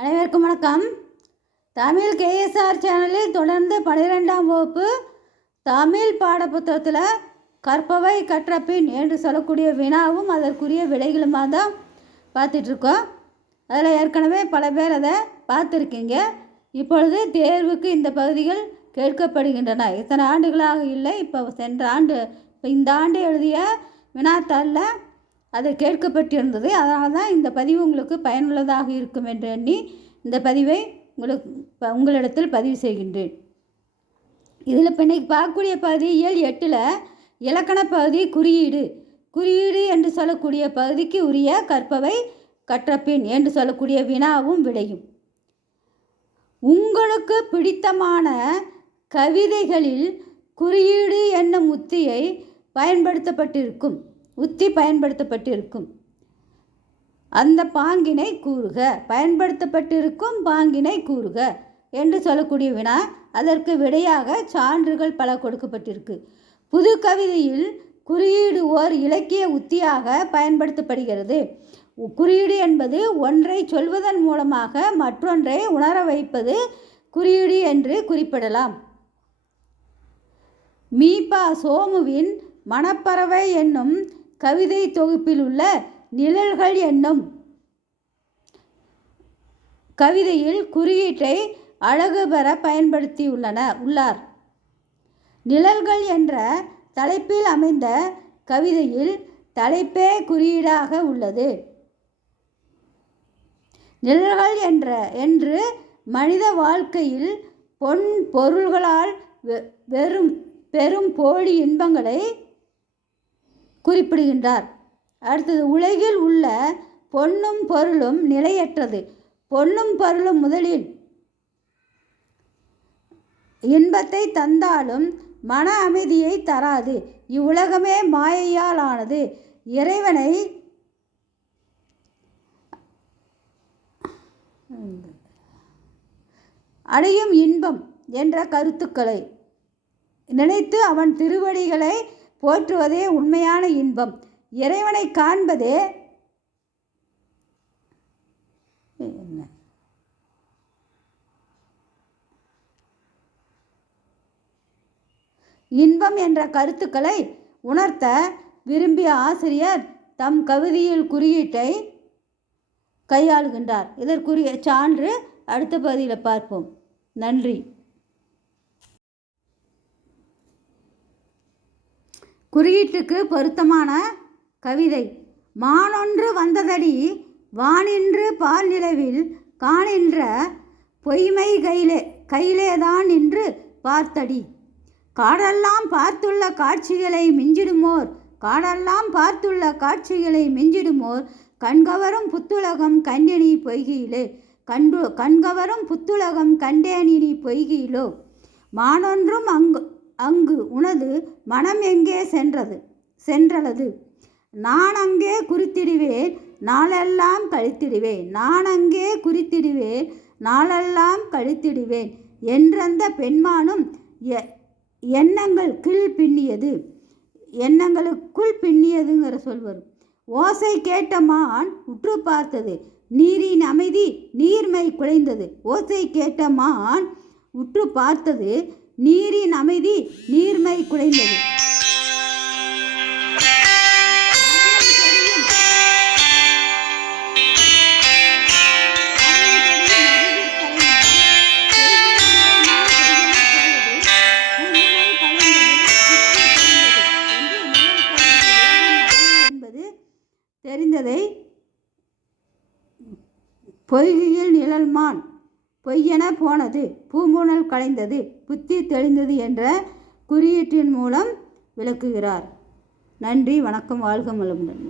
அனைவருக்கும் வணக்கம். தமிழ் கேஎஸ்ஆர் சேனலில் தொடர்ந்து 12ஆம் வகுப்பு தமிழ் பாடப்புத்தகத்தில் கற்பவை கற்றபின் என்று சொல்லக்கூடிய வினாவும் அதற்குரிய விடைகளுமாக தான் பார்த்துட்ருக்கோம். அதில் ஏற்கனவே பல பேர் அதை பார்த்துருக்கீங்க. இப்பொழுது தேர்வுக்கு இந்த பகுதிகள் கேட்கப்படுகின்றன. இத்தனை ஆண்டுகளாக இல்லை, இப்போ இந்த ஆண்டு எழுதிய வினாத்தாளில் அது கேட்கப்பட்டிருந்தது. அதனால தான் இந்த பதிவு உங்களுக்கு பயனுள்ளதாக இருக்கும் என்று எண்ணி இந்த பதிவை உங்களிடத்தில் பதிவு செய்கின்றேன். இதில் இப்போ இன்றைக்கி பார்க்கக்கூடிய பகுதி இயல் 8 இலக்கண பகுதி குறியீடு என்று சொல்லக்கூடிய பகுதிக்கு உரிய கற்பவை கற்றபின் என்று சொல்லக்கூடிய வினாவும் விடையும். உங்களுக்கு பிடித்தமான கவிதைகளில் குறியீடு என்னும் உத்தி பயன்படுத்தப்பட்டிருக்கும் அந்த பாங்கினை கூறுக. பயன்படுத்தப்பட்டிருக்கும் பாங்கினை கூறுக என்று சொல்லக்கூடிய வினா. அதற்கு விடையாக சான்றுகள் பல கொடுக்கப்பட்டிருக்கு. புது கவிதையில் குறியீடு ஓர் இலக்கிய உத்தியாக பயன்படுத்தப்படுகிறது. குறியீடு என்பது ஒன்றை சொல்வதன் மூலமாக மற்றொன்றை உணர வைப்பது குறியீடு என்று குறிப்பிடலாம். மீபா சோமுவின் மணப்பறவை என்னும் கவிதை தொகுப்பில் உள்ள நிழல்கள் என்னும் கவிதையில் குறியீட்டை அழகு பெற பயன்படுத்தியுள்ளார். நிழல்கள் என்ற தலைப்பில் அமைந்த கவிதையில் தலைப்பே குறியீடாக உள்ளது. நிழல்கள் என்று மனித வாழ்க்கையில் பொருள்களால் பெரும் போலி இன்பங்களை குறிப்பிடுகின்றார். அடுத்தது, உலகில் உள்ள பொன்னும் பொருளும் நிலையற்றது. பொன்னும் பொருளும் முதலில் இன்பத்தை தந்தாலும் மன அமைதியை தராது. இவ்வுலகமே மாயையால் ஆனது. இறைவனை அடையும் இன்பம் என்ற கருத்துக்களை நினைத்து அவன் திருவடிகளை போற்றுவதே உண்மையான இன்பம். இறைவனை காண்பதே இன்பம் என்ற கருத்துக்களை உணர்த்த விரும்பிய ஆசிரியர் தம் கவிதையில் குறியீட்டை கையாளுகின்றார். இதற்குரிய சான்று அடுத்த பகுதியில் பார்ப்போம். நன்றி. குறியீட்டுக்கு பொருத்தமான கவிதை. மானொன்று வந்ததடி வானின்று பால் நிலவில் காணின்ற பொய்மை கையிலேதான் நின்று பார்த்தடி. காடெல்லாம் பார்த்துள்ள காட்சிகளை மிஞ்சிடுமோர் கண்கவரும் புத்துலகம் கண்டேனி பொய்கையிலோ. மானொன்றும் அங்கு உனது மனம் எங்கே சென்றலது. நான் அங்கே குறித்திடுவேன் நாளெல்லாம் கழித்திடுவேன் என்றந்த பெண்மானும் எண்ணங்களுக்குள் பின்னியதுங்கிற சொல்வர். ஓசை கேட்ட மான் உற்று பார்த்தது. நீரின் அமைதி நீர்மை குலைந்தது. ஓசை கேட்ட மான் உற்று பார்த்தது. நீரின் அமைதி நீர்மை குலைந்தது. என்பது தெரிந்ததை பொய்கையில் நிழல்மான் பொய்யென போனது. பூம்புணல் கலைந்தது. புத்தி தெளிந்தது என்ற குறியீட்டின் மூலம் விளக்குகிறார். நன்றி, வணக்கம், வாழ்க வளமுடன்.